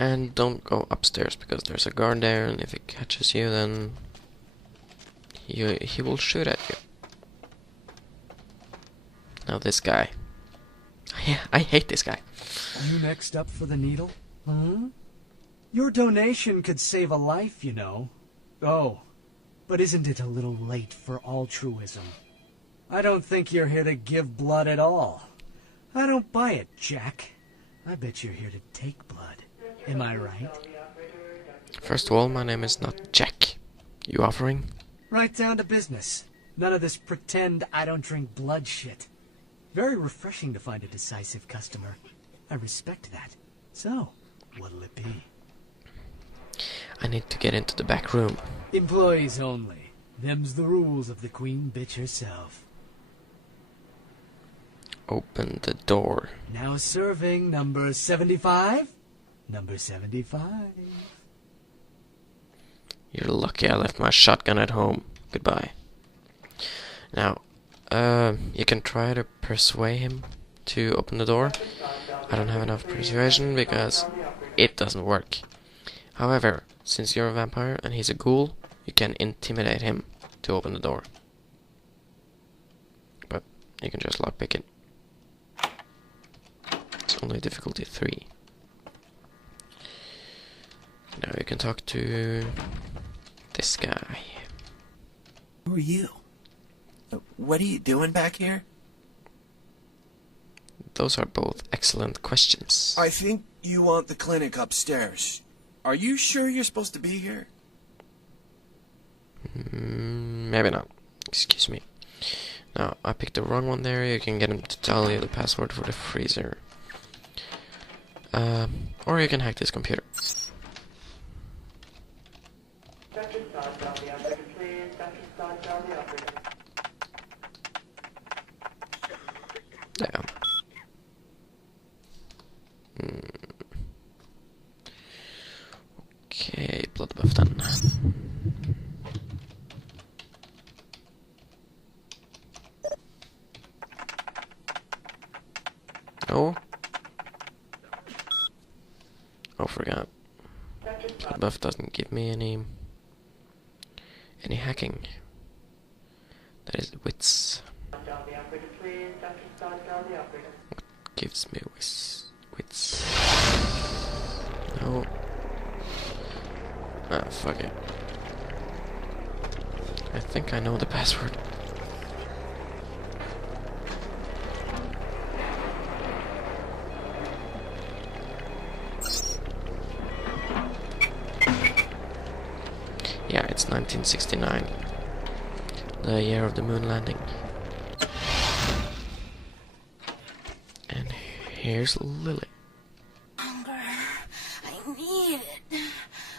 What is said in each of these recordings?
And don't go upstairs, because there's a guard there, and if he catches you, then he will shoot at you. Now this guy. I hate this guy. You next up for the needle? Hmm? Your donation could save a life, you know. Oh, but isn't it a little late for altruism? I don't think you're here to give blood at all. I don't buy it, Jack. I bet you're here to take blood. Am I right? First of all, my name is not Jack. You offering? Right down to business. None of this pretend I don't drink blood shit. Very refreshing to find a decisive customer. I respect that. So, what'll it be? I need to get into the back room. Employees only. Them's the rules of the queen bitch herself. Open the door. Now serving number 75? Number 75. You're lucky I left my shotgun at home. Goodbye. Now, you can try to persuade him to open the door. I don't have enough persuasion because it doesn't work. However, since you're a vampire and he's a ghoul, you can intimidate him to open the door. But you can just lockpick it. It's only difficulty 3. Now you can talk to this guy. Who are you? What are you doing back here? Those are both excellent questions. I think you want the clinic upstairs. Are you sure you're supposed to be here? Maybe not. Excuse me. Now, I picked the wrong one there. You can get him to tell you the password for the freezer. Or you can hack this computer. Damn. Okay, bloodbuff then. No. Oh, forgot. Bloodbuff doesn't give me any hacking. That is wits. What gives me wits? No. Ah, fuck it. I think I know the password. Yeah, it's 1969. The year of the moon landing. And here's Lily. Hunger. I need it.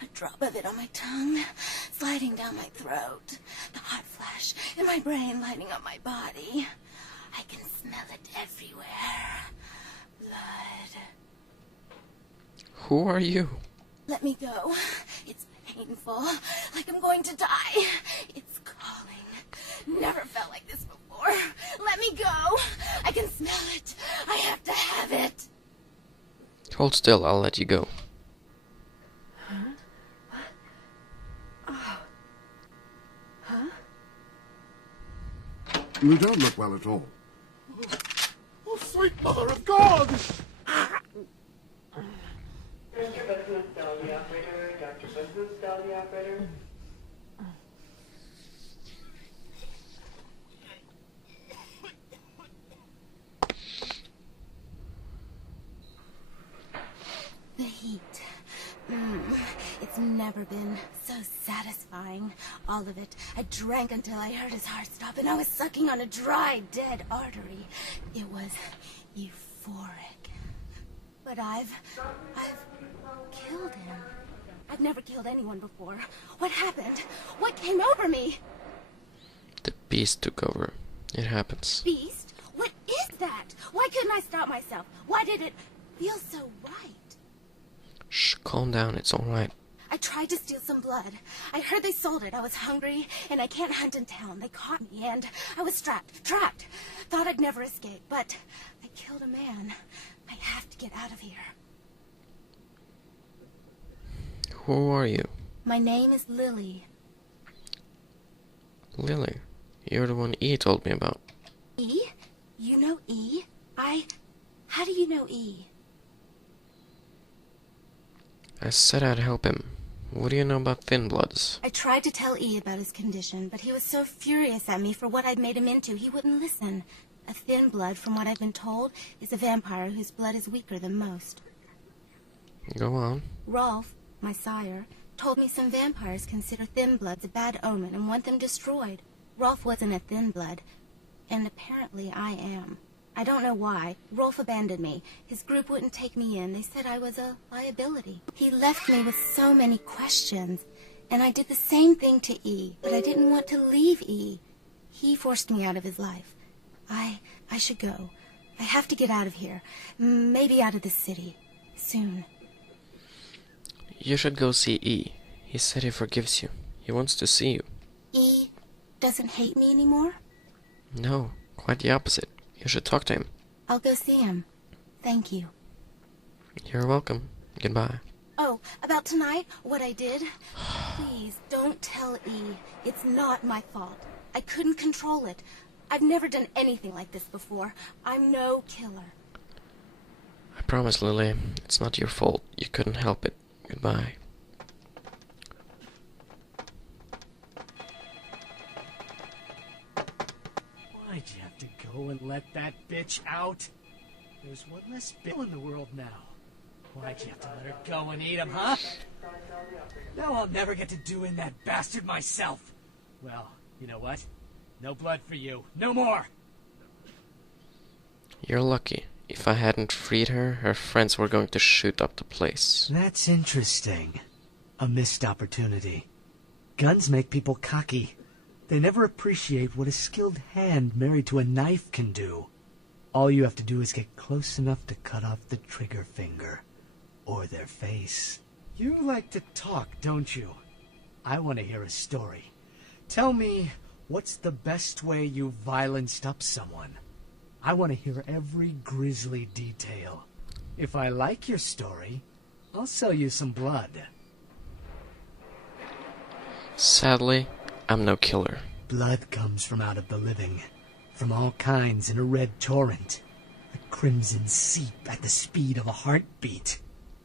A drop of it on my tongue, sliding down my throat. The hot flash in my brain lighting up my body. I can smell it everywhere. Blood. Who are you? Let me go. It's painful, like I'm going to die. It's calling. Never felt like this before. Let me go. I can smell it. I have to have it. Hold still, I'll let you go. Huh? What? Oh. Huh? You don't look well at all. Oh, sweet mother of God! Dr. Buzz Doll, the operator. Dr. Buzz Doll, the operator. The heat. It's never been so satisfying. All of it. I drank until I heard his heart stop and I was sucking on a dry, dead artery. It was euphoric. But I've killed him. I've never killed anyone before. What happened? What came over me? The beast took over. It happens. Beast? What is that? Why couldn't I stop myself? Why did it feel so right? Shh, calm down, it's alright. I tried to steal some blood. I heard they sold it. I was hungry, and I can't hunt in town. They caught me, and I was trapped. Thought I'd never escape, but I killed a man. I have to get out of here. Who are you? My name is Lily. Lily. You're the one E told me about. E? You know E? How do you know E? I said I'd help him. What do you know about thin bloods? I tried to tell E about his condition, but he was so furious at me for what I'd made him into, he wouldn't listen. A thin blood, from what I've been told, is a vampire whose blood is weaker than most. Go on. Rolf, my sire, told me some vampires consider thin bloods a bad omen and want them destroyed. Rolf wasn't a thin blood, and apparently I am. I don't know why. Rolf abandoned me. His group wouldn't take me in. They said I was a liability. He left me with so many questions, and I did the same thing to E, but I didn't want to leave E. He forced me out of his life. I should go. I have to get out of here. Maybe out of the city. Soon. You should go see E. He said he forgives you. He wants to see you. E doesn't hate me anymore? No, quite the opposite. You should talk to him. I'll go see him. Thank you. You're welcome. Goodbye. Oh, about tonight, what I did? Please, don't tell E. It's not my fault. I couldn't control it. I've never done anything like this before. I'm no killer. I promise, Lily. It's not your fault. You couldn't help it. Goodbye. Why'd you have to go and let that bitch out? There's one less Bill in the world now. Why'd you have to let her go and eat him, huh? Now I'll never get to do in that bastard myself. Well, you know what? No blood for you. No more! You're lucky. If I hadn't freed her, her friends were going to shoot up the place. That's interesting. A missed opportunity. Guns make people cocky. They never appreciate what a skilled hand married to a knife can do. All you have to do is get close enough to cut off the trigger finger. Or their face. You like to talk, don't you? I want to hear a story. Tell me, what's the best way you violenced up someone? I want to hear every grisly detail. If I like your story, I'll sell you some blood. Sadly, I'm no killer. Blood comes from out of the living, from all kinds in a red torrent. A crimson seep at the speed of a heartbeat.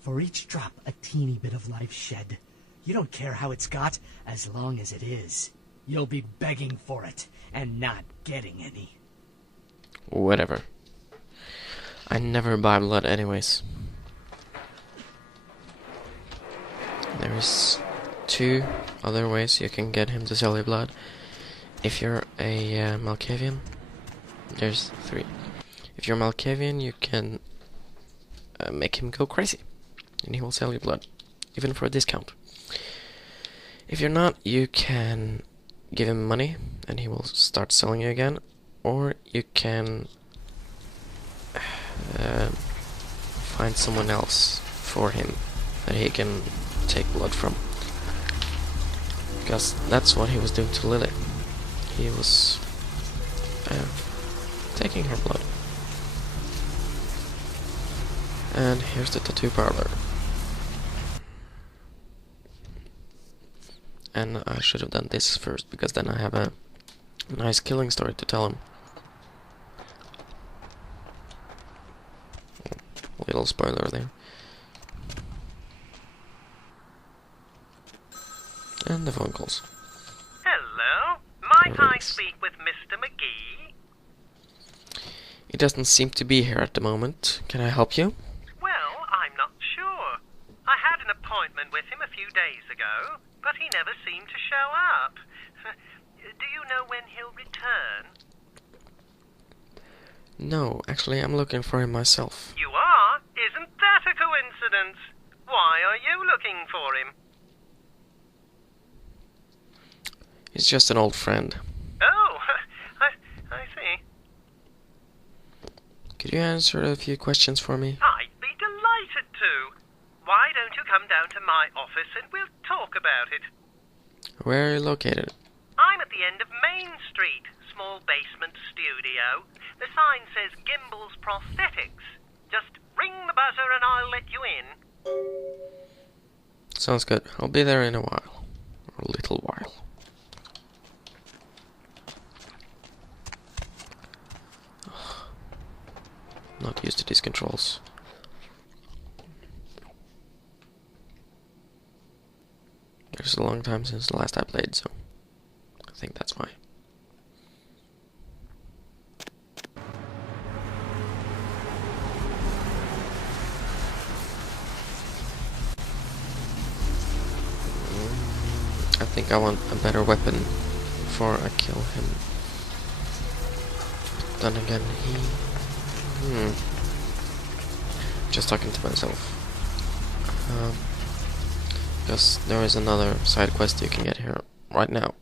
For each drop, a teeny bit of life shed. You don't care how it's got, as long as it is. You'll be begging for it, and not getting any. Whatever. I never buy blood anyways. There's 2 other ways you can get him to sell your blood. If you're a Malkavian, there's 3. If you're Malkavian, you can make him go crazy, and he will sell your blood, even for a discount. If you're not, you can give him money, and he will start selling you again. Or you can find someone else for him that he can take blood from. Because that's what he was doing to Lily. He was taking her blood. And here's the tattoo parlor. And I should have done this first, because then I have a nice killing story to tell him. Little spoiler there. And the phone calls. Hello? Might I speak with Mr. McGee? He doesn't seem to be here at the moment. Can I help you? Well, I'm not sure. I had an appointment with him a few days ago, but he never seemed to show up. Do you know when he'll return? No, actually I'm looking for him myself. You are? Isn't that a coincidence? Why are you looking for him? He's just an old friend. Oh, I see. Could you answer a few questions for me? I'd be delighted to. Why don't you come down to my office and we'll talk about it? Where are you located? I'm at the end of Main Street, small basement studio. The sign says Gimbel's Prosthetics. Just ring the buzzer and I'll let you in. Sounds good. I'll be there in a while. Or a little while. Not used to these controls. It was a long time since the last I played, so I think that's why. I think I want a better weapon before I kill him. But then again, just talking to myself. Because there is another side quest you can get here right now.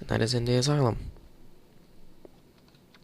And that is in the asylum.